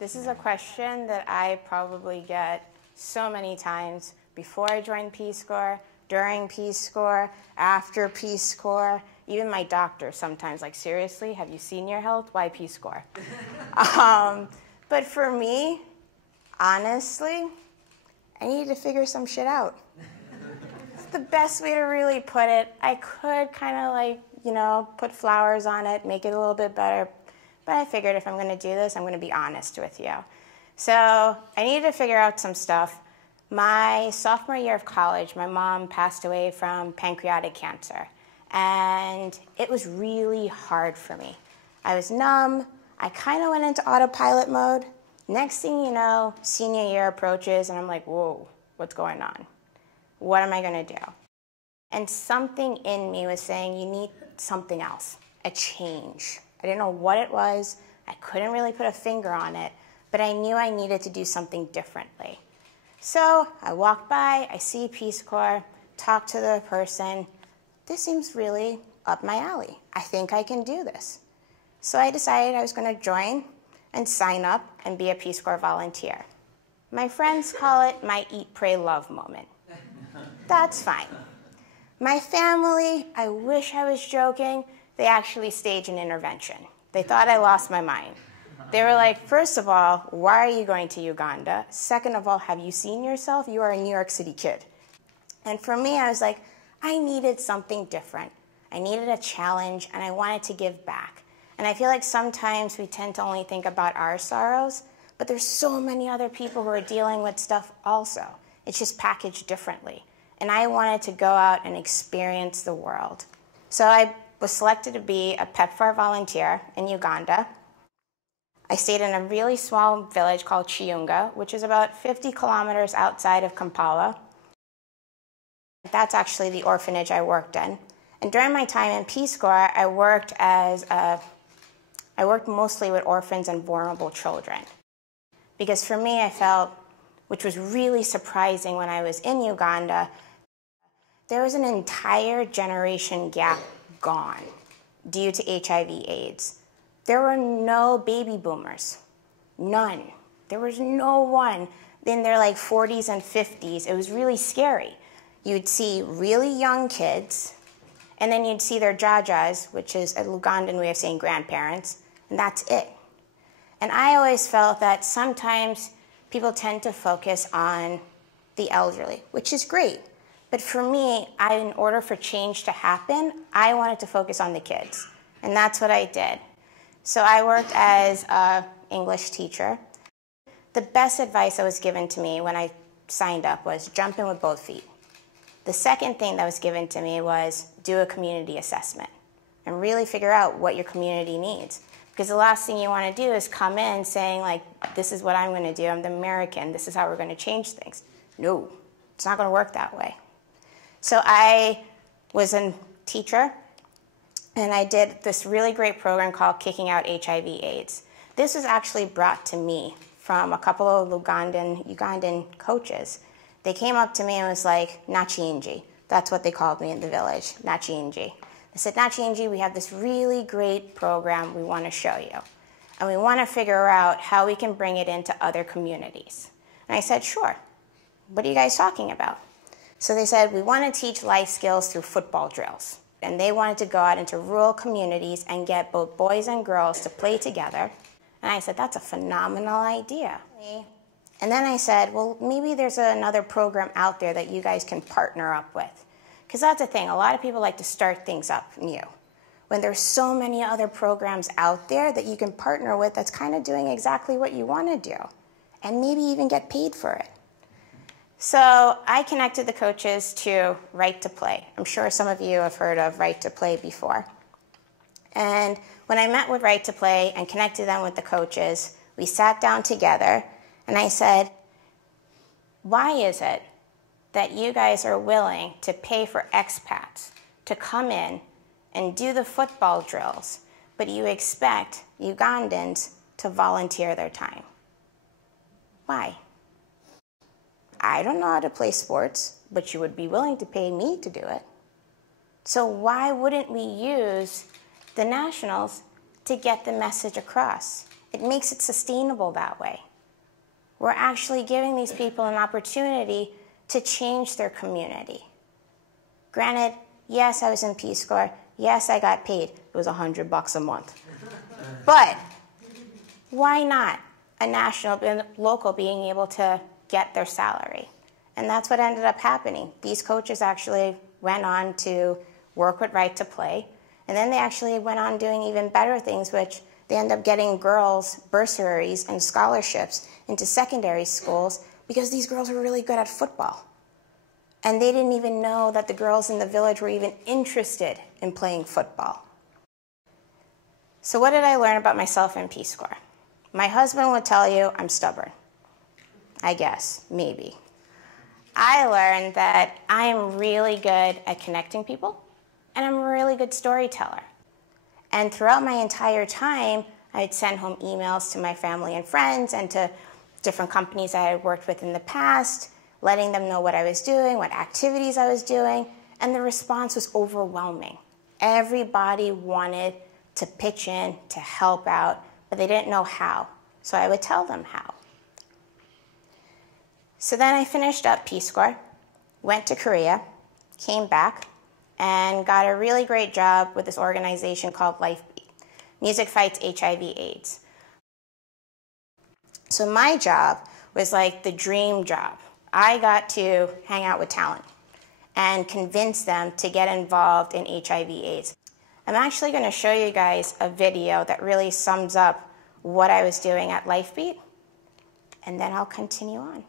This is a question that I probably get so many times before I joined Peace Corps, during Peace Corps, after Peace Corps. Even my doctor sometimes, like, seriously, have you seen your health? Why Peace Corps? But for me, honestly, I needed to figure some shit out. It's the best way to really put it. I could kind of like, you know, put flowers on it, make it a little bit better. But I figured if I'm going to do this, I'm going to be honest with you. So I needed to figure out some stuff. My sophomore year of college, my mom passed away from pancreatic cancer. And it was really hard for me. I was numb. I kind of went into autopilot mode. Next thing you know, senior year approaches, and I'm like, whoa, what's going on? What am I going to do? And something in me was saying, you need something else, a change. I didn't know what it was. I couldn't really put a finger on it, but I knew I needed to do something differently. So I walked by, I see Peace Corps, talk to the person. This seems really up my alley. I think I can do this. So I decided I was going to join and sign up and be a Peace Corps volunteer. My friends call it my eat, pray, love moment. That's fine. My family, I wish I was joking, they actually staged an intervention. They thought I lost my mind. They were like, first of all, why are you going to Uganda? Second of all, have you seen yourself? You are a New York City kid. And for me, I was like, I needed something different. I needed a challenge, and I wanted to give back. And I feel like sometimes we tend to only think about our sorrows, but there's so many other people who are dealing with stuff also. It's just packaged differently. And I wanted to go out and experience the world. So I was selected to be a PEPFAR volunteer in Uganda. I stayed in a really small village called Chiunga, which is about 50 kilometers outside of Kampala. That's actually the orphanage I worked in. And during my time in Peace Corps, I worked mostly with orphans and vulnerable children. Because for me, I felt, which was really surprising when I was in Uganda, there was an entire generation gap gone due to HIV/AIDS. There were no baby boomers, none. There was no one in their like 40s and 50s. It was really scary. You'd see really young kids, and then you'd see their jajas, which is a Ugandan way of saying grandparents, and that's it. And I always felt that sometimes people tend to focus on the elderly, which is great. But for me, in order for change to happen, I wanted to focus on the kids. And that's what I did. So I worked as an English teacher. The best advice that was given to me when I signed up was jump in with both feet. The second thing that was given to me was do a community assessment and really figure out what your community needs. Because the last thing you want to do is come in saying, like, this is what I'm going to do. I'm the American. This is how we're going to change things. No, it's not going to work that way. So I was a teacher, and I did this really great program called Kicking Out HIV/AIDS. This was actually brought to me from a couple of Ugandan coaches. They came up to me and was like, Nachinji. That's what they called me in the village, Nachinji. They said, Nachinji, we have this really great program we want to show you. And we want to figure out how we can bring it into other communities. And I said, sure. What are you guys talking about? So they said, we want to teach life skills through football drills. And they wanted to go out into rural communities and get both boys and girls to play together. And I said, that's a phenomenal idea. And then I said, well, maybe there's another program out there that you guys can partner up with. Because that's the thing, a lot of people like to start things up new. When there's so many other programs out there that you can partner with that's kind of doing exactly what you want to do. And maybe even get paid for it. So I connected the coaches to Right to Play. I'm sure some of you have heard of Right to Play before. And when I met with Right to Play and connected them with the coaches, we sat down together and I said, why is it that you guys are willing to pay for expats to come in and do the football drills, but you expect Ugandans to volunteer their time? Why? I don't know how to play sports, but you would be willing to pay me to do it. So why wouldn't we use the nationals to get the message across? it makes it sustainable that way. We're actually giving these people an opportunity to change their community. Granted, yes, I was in Peace Corps. Yes, I got paid. It was $100 a month. But why not a national and local being able to get their salary? And that's what ended up happening. These coaches actually went on to work with Right to Play, and then they actually went on doing even better things, which they end up getting girls bursaries and scholarships into secondary schools because these girls were really good at football. And they didn't even know that the girls in the village were even interested in playing football. So what did I learn about myself in Peace Corps? My husband would tell you I'm stubborn. I guess, maybe. I learned that I am really good at connecting people, and I'm a really good storyteller. And throughout my entire time, I'd send home emails to my family and friends and to different companies I had worked with in the past, letting them know what I was doing, what activities I was doing, and the response was overwhelming. Everybody wanted to pitch in, to help out, but they didn't know how. So I would tell them how. So then I finished up Peace Corps, went to Korea, came back, and got a really great job with this organization called Lifebeat. Music Fights HIV/AIDS. So my job was like the dream job. I got to hang out with talent and convince them to get involved in HIV/AIDS. I'm actually going to show you guys a video that really sums up what I was doing at Lifebeat, and then I'll continue on.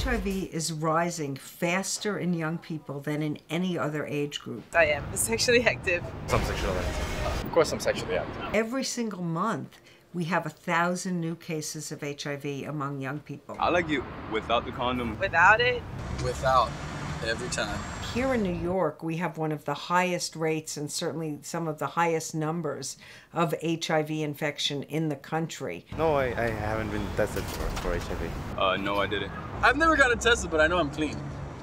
HIV is rising faster in young people than in any other age group. I am sexually active. Some sexually active. Of course I'm sexually active. Every single month, we have 1,000 new cases of HIV among young people. I like it without the condom. Without it? Without, every time. Here in New York, we have one of the highest rates and certainly some of the highest numbers of HIV infection in the country. No, I haven't been tested for HIV. No, I didn't. I've never gotten tested, but I know I'm clean.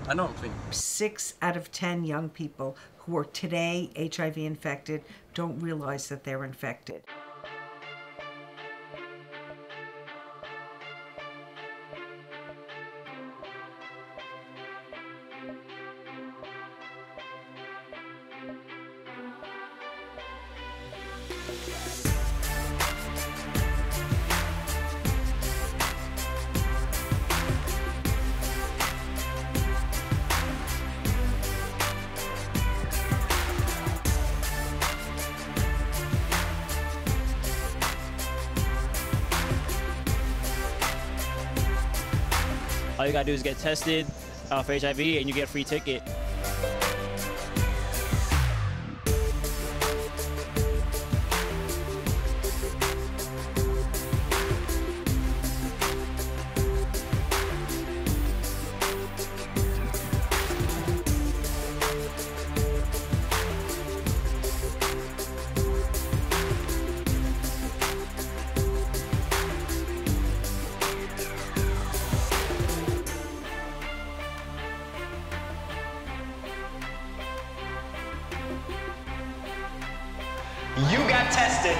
I know I'm clean. 6 out of 10 young people who are today HIV infected don't realize that they're infected. All you gotta do is get tested for HIV and you get a free ticket. You got tested.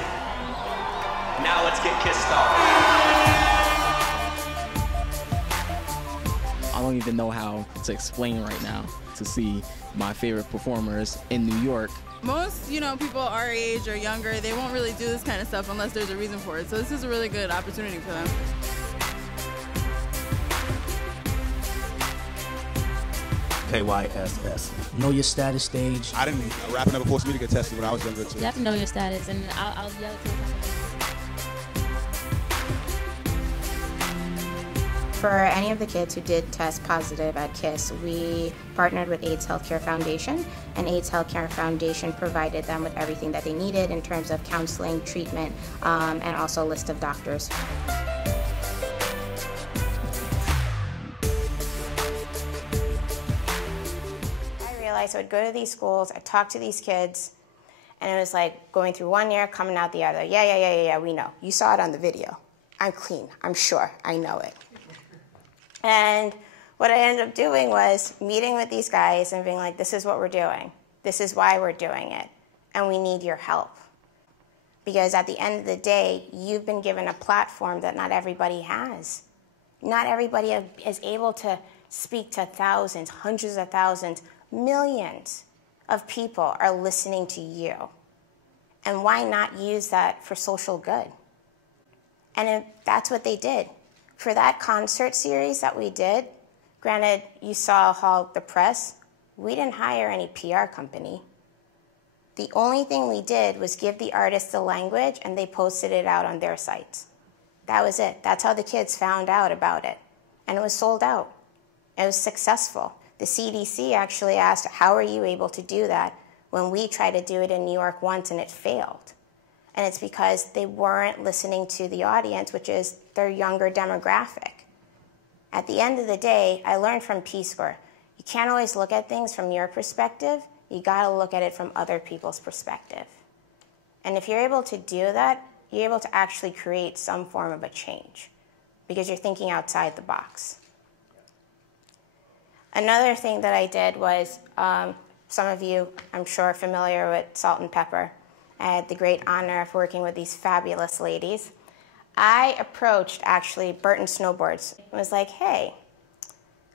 Now let's get kissed off. I don't even know how to explain right now to see my favorite performers in New York. Most, people our age or younger, they won't really do this kind of stuff unless there's a reason for it. So this is a really good opportunity for them. KYSS. Know your status stage. I didn't, rap never forced me to get tested when I was younger too. You have to know your status, and I'll yell it to you. For any of the kids who did test positive at KISS, we partnered with AIDS Healthcare Foundation, and AIDS Healthcare Foundation provided them with everything that they needed in terms of counseling, treatment, and also a list of doctors. So I'd go to these schools, I'd talk to these kids, and it was like going through one year, coming out the other. Yeah, we know. You saw it on the video. I'm clean, I'm sure, I know it. And what I ended up doing was meeting with these guys and being like, this is what we're doing. This is why we're doing it. And we need your help. Because at the end of the day, you've been given a platform that not everybody has. Not everybody is able to speak to thousands, hundreds of thousands, millions of people are listening to you. And why not use that for social good? And that's what they did. For that concert series that we did, granted, you saw how the press, we didn't hire any PR company. The only thing we did was give the artists the language, and they posted it out on their sites. That was it. That's how the kids found out about it. And it was sold out. It was successful. The CDC actually asked, how are you able to do that when we tried to do it in New York once and it failed? And it's because they weren't listening to the audience, which is their younger demographic. At the end of the day, I learned from Peace Corps, you can't always look at things from your perspective. You gotta look at it from other people's perspective. And if you're able to do that, you're able to actually create some form of a change because you're thinking outside the box. Another thing that I did was, some of you, I'm sure, are familiar with Salt and Pepper. I had the great honor of working with these fabulous ladies. I approached, actually, Burton Snowboards. It was like, hey,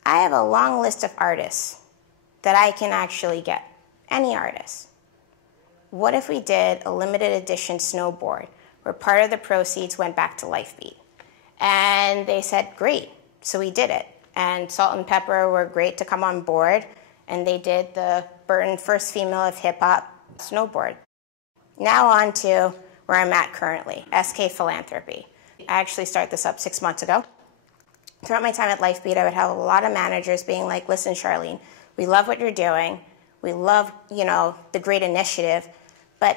I have a long list of artists that I can actually get, any artist. What if we did a limited edition snowboard where part of the proceeds went back to Lifebeat? And they said, great, so we did it. And Salt and Pepper were great to come on board, and they did the Burton First Female of Hip Hop snowboard. Now on to where I'm at currently, SK Philanthropy. I actually started this up 6 months ago. Throughout my time at Lifebeat, I would have a lot of managers being like, listen, Sharlene, we love what you're doing. We love, the great initiative, but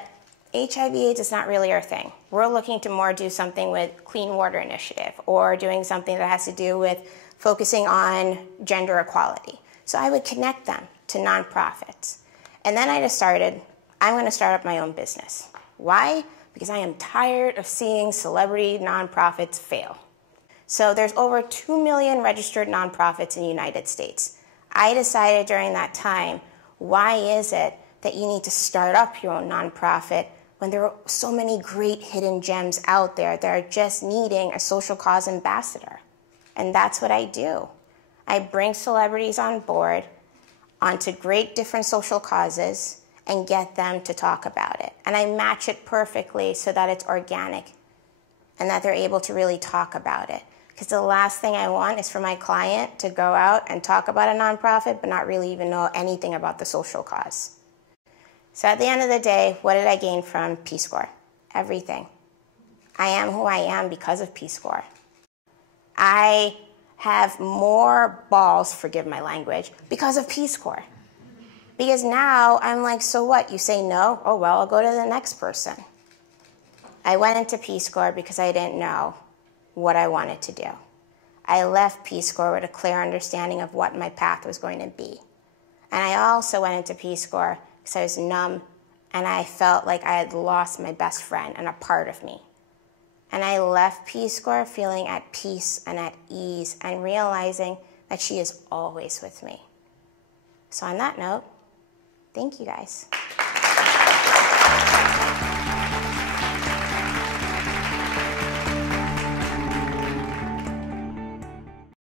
HIV/AIDS is not really our thing. We're looking to more do something with Clean Water Initiative or doing something that has to do with focusing on gender equality. So I would connect them to nonprofits. And then I decided, I'm going to start up my own business. Why? Because I am tired of seeing celebrity nonprofits fail. So there's over 2 million registered nonprofits in the United States. I decided during that time, why is it that you need to start up your own nonprofit when there are so many great hidden gems out there that are just needing a social cause ambassador? And that's what I do. I bring celebrities on board onto great different social causes and get them to talk about it. And I match it perfectly so that it's organic and that they're able to really talk about it. Because the last thing I want is for my client to go out and talk about a nonprofit but not really even know anything about the social cause. So at the end of the day, what did I gain from Peace Corps? Everything. I am who I am because of Peace Corps. I have more balls, forgive my language, because of Peace Corps. Because now I'm like, so what? You say no? Oh, well, I'll go to the next person. I went into Peace Corps because I didn't know what I wanted to do. I left Peace Corps with a clear understanding of what my path was going to be. And I also went into Peace Corps because I was numb and I felt like I had lost my best friend and a part of me. And I left Peace Corps feeling at peace and at ease and realizing that she is always with me. So on that note, thank you guys.